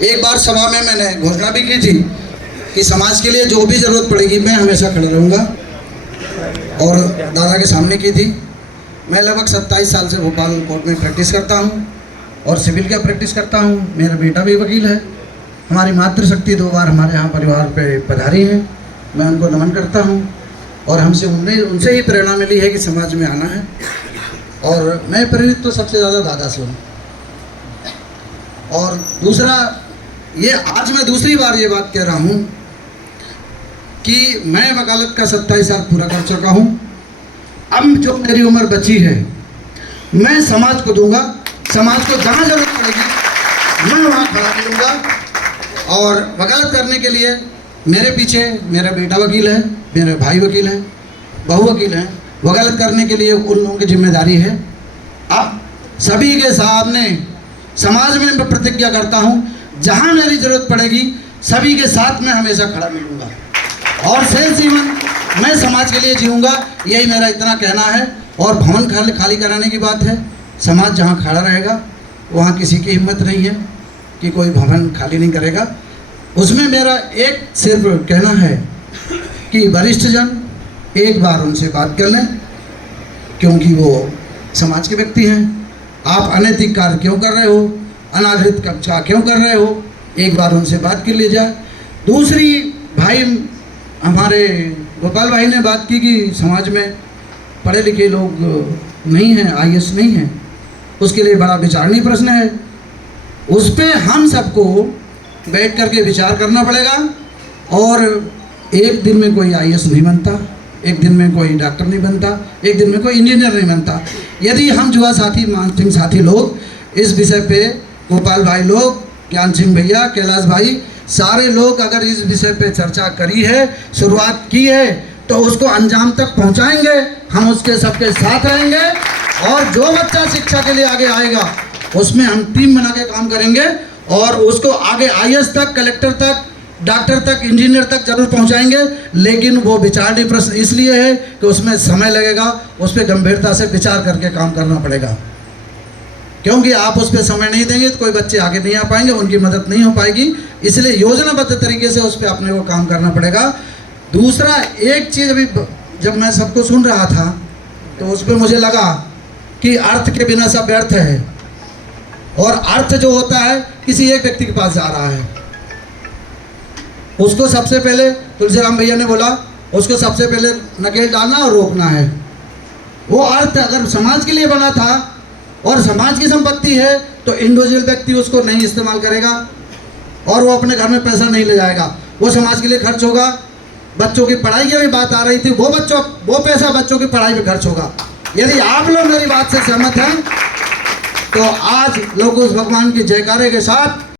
एक बार सभा में मैंने घोषणा भी की थी कि समाज के लिए जो भी ज़रूरत पड़ेगी मैं हमेशा खड़ा रहूँगा, और दादा के सामने की थी। मैं लगभग 27 साल से भोपाल कोर्ट में प्रैक्टिस करता हूँ और सिविल का प्रैक्टिस करता हूँ। मेरा बेटा भी वकील है। हमारी मातृशक्ति 2 बार हमारे यहाँ परिवार पे पधारी हैं, मैं उनको नमन करता हूँ। और हमसे उनसे ही प्रेरणा मिली है कि समाज में आना है, और मैं प्रेरित तो सबसे ज़्यादा दादा से हूँ। और दूसरा ये, आज मैं दूसरी बार ये बात कह रहा हूँ कि मैं वकालत का 27 साल पूरा कर चुका हूँ। अब जो मेरी उम्र बची है मैं समाज को दूंगा, समाज को जहाँ जरूरत पड़ेगी मैं वहाँ खड़ा मिलूँगा। और वकालत करने के लिए मेरे पीछे मेरा बेटा वकील है, मेरे भाई वकील हैं, बहू वकील हैं। वकालत करने के लिए उन लोगों की जिम्मेदारी है। अब सभी के सामने समाज में मैं प्रतिज्ञा करता हूँ, जहाँ मेरी ज़रूरत पड़ेगी सभी के साथ मैं हमेशा खड़ा मिलूँगा और शेष जीवन मैं समाज के लिए जीऊँगा। यही मेरा इतना कहना है। और भवन खाली कराने की बात है, समाज जहाँ खड़ा रहेगा वहाँ किसी की हिम्मत नहीं है कि कोई भवन खाली नहीं करेगा। उसमें मेरा एक सिर्फ कहना है कि वरिष्ठ जन एक बार उनसे बात कर लें, क्योंकि वो समाज के व्यक्ति हैं। आप अनैतिक कार्य क्यों कर रहे हो, अनाधिकृत कब्जा क्यों कर रहे हो, एक बार उनसे बात कर ली जाए। दूसरी, भाई हमारे गोपाल भाई ने बात की कि समाज में पढ़े लिखे लोग नहीं हैं, IAS नहीं हैं, उसके लिए बड़ा विचारणीय प्रश्न है। उस पर हम सबको बैठ करके विचार करना पड़ेगा। और एक दिन में कोई IAS नहीं बनता, एक दिन में कोई डॉक्टर नहीं बनता, एक दिन में कोई इंजीनियर नहीं बनता। यदि हम युवा साथी, मानसिंह साथी लोग इस विषय पे, गोपाल भाई लोग, ज्ञान सिंह भैया, कैलाश भाई, सारे लोग अगर इस विषय पे चर्चा करी है, शुरुआत की है, तो उसको अंजाम तक पहुंचाएंगे। हम उसके सबके साथ रहेंगे और जो बच्चा शिक्षा के लिए आगे आएगा उसमें हम टीम बना के काम करेंगे और उसको आगे IAS तक, कलेक्टर तक, डॉक्टर तक, इंजीनियर तक जरूर पहुंचाएंगे। लेकिन वो विचारणीय प्रश्न इसलिए है कि उसमें समय लगेगा, उस पर गंभीरता से विचार करके काम करना पड़ेगा। क्योंकि आप उस पर समय नहीं देंगे तो कोई बच्चे आगे नहीं आ पाएंगे, उनकी मदद नहीं हो पाएगी। इसलिए योजनाबद्ध तरीके से उस पर अपने को काम करना पड़ेगा। दूसरा, एक चीज़ अभी जब मैं सबको सुन रहा था तो उस पर मुझे लगा कि अर्थ के बिना सब व्यर्थ है, और अर्थ जो होता है किसी एक व्यक्ति के पास जा रहा है। उसको सबसे पहले, तुलसीराम भैया ने बोला, उसको सबसे पहले नकेल डालना और रोकना है। वो अर्थ अगर समाज के लिए बना था और समाज की संपत्ति है तो इंडिविजुअल व्यक्ति उसको नहीं इस्तेमाल करेगा और वो अपने घर में पैसा नहीं ले जाएगा, वो समाज के लिए खर्च होगा। बच्चों की पढ़ाई की भी बात आ रही थी, वो पैसा बच्चों की पढ़ाई में खर्च होगा। यदि आप लोग मेरी बात से सहमत हैं तो आज लोग उस भगवान के जयकारे के साथ